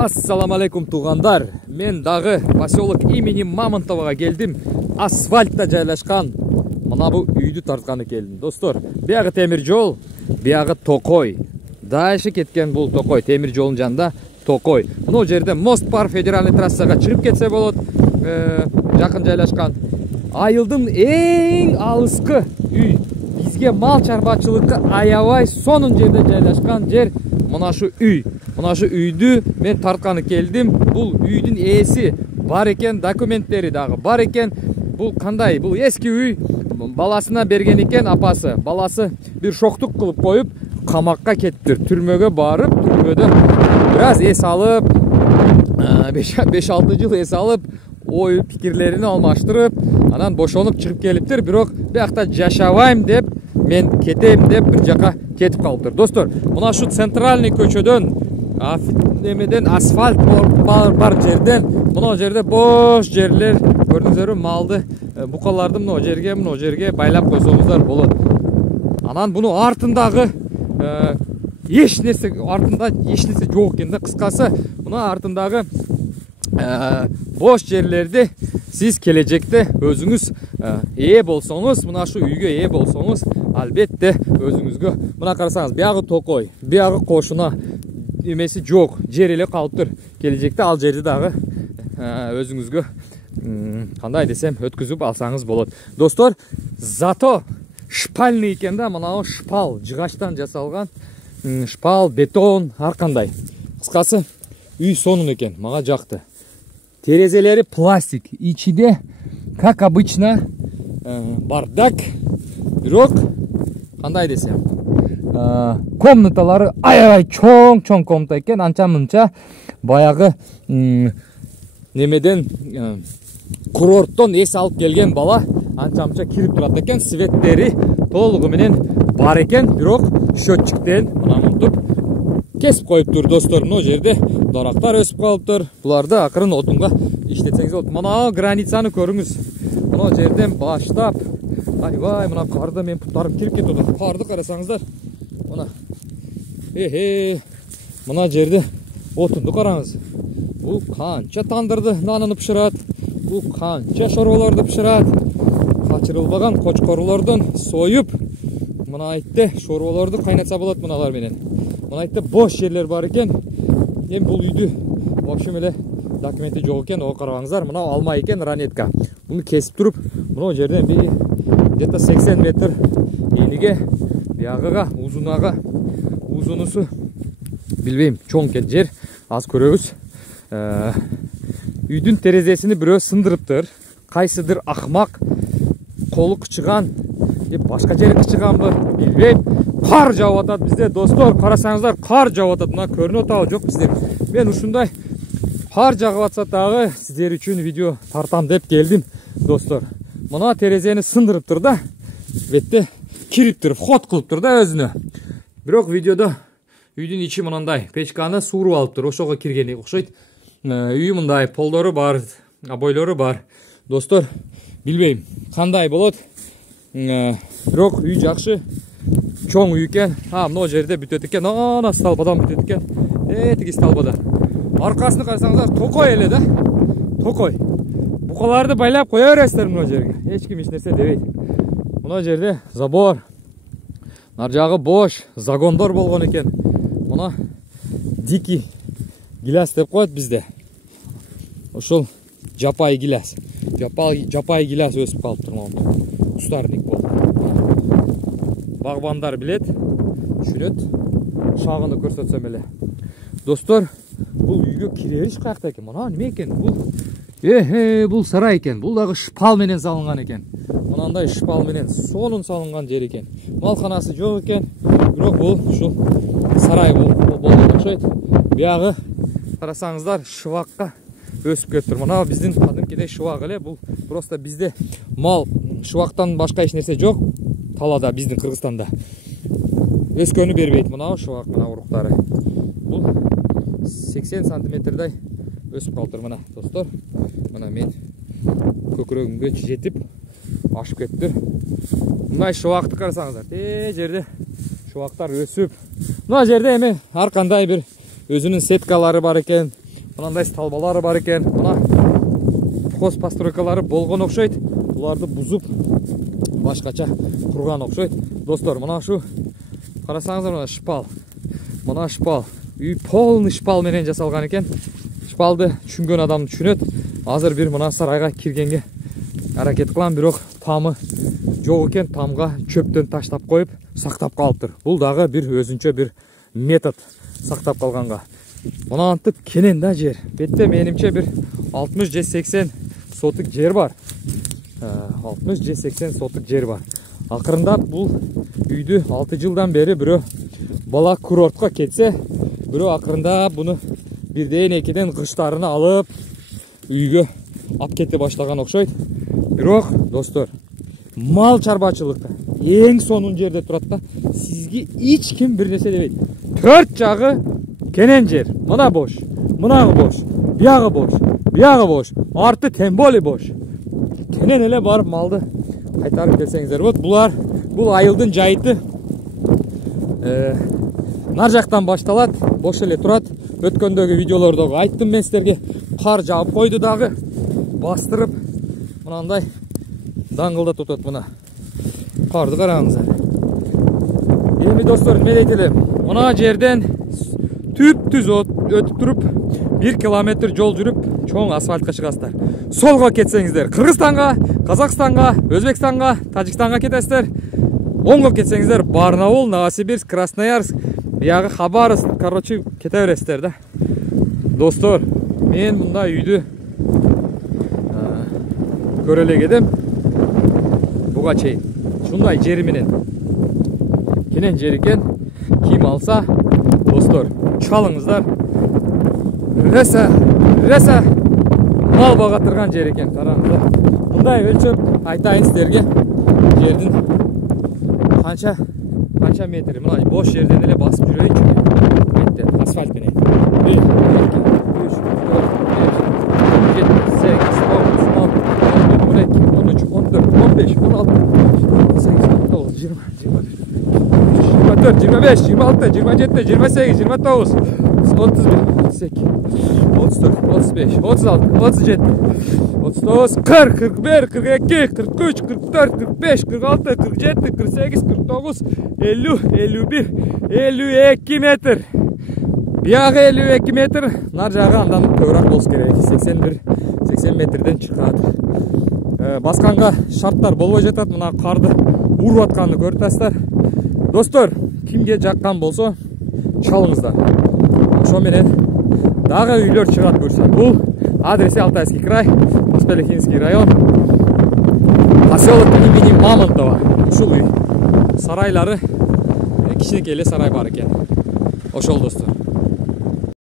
Ассаламу алейкум туғандар. Мен дағы поселок имени Мамонтоваға келдім. Асфальтта жайлашқан мына бұл үйді тартқаны келдім. Достор, бияғы темір жол, бияғы тоқой. Дайшы кеткен бұл тоқой, темір жолын жанында тоқой. Мұны жерде мост бар, федеральный трассаға шығып кетсе болады, жақын жайлашқан. Айылдың ең алысқы үй. Бізге мал чарбачылыққа аябай сонын жерде жайлашқан жер мына шу үй. Мына шу үйді мен тартқаны келдім. Бұл үйдің есі бар екен, документтері дағы бар екен. Бұл қандай? Бұл ескі үй. Баласына берген екен апасы. Баласы бір шоқтық қылып қойып, қамаққа кеттір. Түрмеге барып, түрмеде біраз ес алып, 5-6 жыл ес алып, ой пікірлерін алмаштырып, анан бошонып шығып келіптір. Бирок бияқта жашавайым деп, мен кетем деп бір жаққа кетіп қалыптыр. Достор, мына шу центральный көчөдөн, немеден асфальт бар жерден, мына жерде бош жерлер, көрдіңіздер малды, бұқаларды мына жерге байлап қойсаңыздар болады. Анан бұны артындағы ешнерсе жоқ екен. Қысқасы, мына артындағы бош жерлерді сіз келечекте өзіңіз болсаңыз, мына шу үйге болсаңыз, албетте өзіңізге мына қарасаңыз, бияғы тоқой, бияғы қошына емесі жоқ, жер еле қалыптыр. Келечекте ал жерді дағы өзіңізге қандай десем өткізіп алсаңыз болады. Достор, зато шпальный екен да, мынау шпал, жығаштан жасалған шпал, бетон, арқандай. Қысқасы, үй сонын екен, маға жақты. Терезелері пластик, içinde, как обычно, бардак, бирок, қандай десем, комнаталары аябай чоң комната екен, анча-мынча баяғы немеден курорттон ес алып келген бала анча-мынча кирип турат екен, светтери толығыменен бар екен, бирок счетчиктен мынамынтып кесіп қойып тұр. Достор, мына жерде дарақтар өсіп қалып тұр. Бұларды ақырын отынға іштетсеңіз болады. Мына границаны көріңіз. Мына жерден баштап, айвай, мына қарды мен пұттарым кіріп кетеді. Қарды қарасаңыздар. Мына мына жерде отынды қараңыз. Бұл қанша тандырды нанын пішірат, бұл қанша шорларды пішірат. Қачырылбаған қочқорлардан сойып, мына айтты шорларды қайнатса болады мыналар менен. Мына айтты бош жерлер бар екен. Мен бұл үйді вообще меле документі жоқ екен, оға қарағаңыздар. Мына алма екен, ранетка. Бұны кесіп тұрып, мына жерден где-то 80 метр ениге, бияғыға, ұзынаға, ұзынысы білбейм, чоң кен жер, аз көрөбүз. Үйдің терезесini біреу сындырыптыр. Қайсыдыр ақмақ, қолы қычыған, башқа жері қычыған бы, білбейм. Қар жауып атады бізде, достор, қарасаңыздар, қар жауып атады. Мына көрініп отауы жоқ бізде. Мен ушундай қар жағып атса тағы сіздер үшін видео тартам деп келдім, достор. Мына терезені сындырыптыр да, бетте кириптір, ход қылыптыр да өзіні. Бирок видеода үйдің içi мынандай, печканы суырып алыптыр, ошоға киргени окшойт. Үй мындай, полдору бар, обойлору бар. Достор, билбейм, қандай болот. Бирок үй жақшы. Чоң үй екен, мына жерде бүтет екен, ана столбадан бүтет екен, тігі столбадан. Арқасыны қарасаңыздар, тоқой еле да, тоқой. Бұқаларды байлап қоя бересіздер мына жерге, ешкім ешнерсе демейді. Мына жерде забор, нар жағы бош, загондор болған екен. Мына дикий гиляс деп қойды бізде. Ошол жапай гиляс, жапай гиляс өсіп қалып тұрмауында. Кустарник болды. Бағбандар білет, үшінет, шағыны көрсетсем әлі. Достор, бұл үйге киреріш қаяқта екен. Мұна неме екен? Бұл сарай екен. Бұл дағы шпал менен салынған екен. Мұнандай шпал менен сонын салынған жер екен. Малханасы жоқ екен. Бирок бұл сарай болған ұқсайды. Бияғы қарасаңыздар шываққа өсіп кеттір. Мұна біздің қадымкедей шывақ әле. Бұл просто бізде мал шывақтан башқа ешнерсе жоқ. Талада, біздің Қырғызстанда. Өскөні бербейді мұнау шуақ, мұнау ұрықтары. Бұл 80 сантиметрдай өсіп қалдыр мұна, достар. Мұна мен көкірегімге жетіп, ашып кеттір. Мұнай шуақты қарасаңыздар. Жерде шуақтар өсіп. Мұна жерде еме арқандай бір өзінің сеткалары бар екен. мынандай столбалары бар екен. Мына қос постройкалары болған окшойт. Бұларды бұзып башкача құрған окшойт. Достор, мына шу қарасаңыздар, мына шпал. Мына шпал. Үй полный шпал менен жасалған екен. Шпалды түшүнгөн адам түшүнөт. Азыр бир мына сарайга киргенге аракет кылам, бирок тамы жок экен. Тамга чөптөн таштап коюп сактап калыптыр. Бул дагы бир өзүнчө бир метод сактап калганга. Мына антып кенен да жер. Бетте менимче бир 60-80 сотык жер бар. 60-80 сотык жер бар. Акырындап бул үйдү 6 жылдан бери бирөө бала курортко кетсе, бирөө акырындап буну бирден экиден кыштарына алып үйгө алып кете баштаган окшойт. Бирок, достор, мал чарбачылыкта эң сонун жерде турат да, сизге эч ким бир нерсе дебейт. 4 жагы кенен жер. Мына бош, мынагы бош, биягы бош, биягы бош, арты темболи бош. Кенен эле барып малды кайтарып келсеңиздер болот. Бул айылдын жайыты нар жактан башталат, бош эле турат. Өткөндөгү видеолордогу айттым мен силерге. Кар жаап койду дагы, бастырып мынандай даңгылда тутат. Мына карды караңыздар. Эми достор, мен дейт элем, мына жерден түп-түз өтүп туруп 1 километр жол жүрүп чоң асфальтка чыгасыздар. Солго кетсеңиздер Кыргызстанга, Казакстанга, Өзбекстанга, Тажикстанга кетесиздер. Оңго кетсеңиздер Барнаул, Новосибирск, Красноярск, биягы Хабаровск, короче, кете бересиздер да. Достор, мен мында үйдү көрө эле кедим. Буга чейин ушундай жери менен кенен жер экен. Ким алса, достор, чалыңыздар. Ресе мал багатырган жер экен, караңыздар. Мындай өлчөп айтайын силерге. Жердин канча метр. Мына бош жерден эле басып жүрөйүнчү. Бетте асфальт менен. 1 2 3 4 5 6 7 8 9 10 11 12 13 14 15 16 18 19 20 21 24 25 26 27 28 29 31 32 33 35 36 37 39 40 41 42 43 44 45 46 47 48 49 50 51 52 метр. Биягы 52 метр, нар жагы андан көбүрөөк болуш керек. 80 метрден чыгат. Басканга шарттар болбой жатат. Мына карды уруп атканды көрүп атасыздар. Достор, кимге жаккан болсо чалыңыздар. Ошо менен дагы үйлөр чыгат буюрса. Бул адреси Алтайский край, Успелихинский район, поселок имени Мамонтова. Ушул үй сарайлары кичинекей эле сарай бар экен. Ошол достор.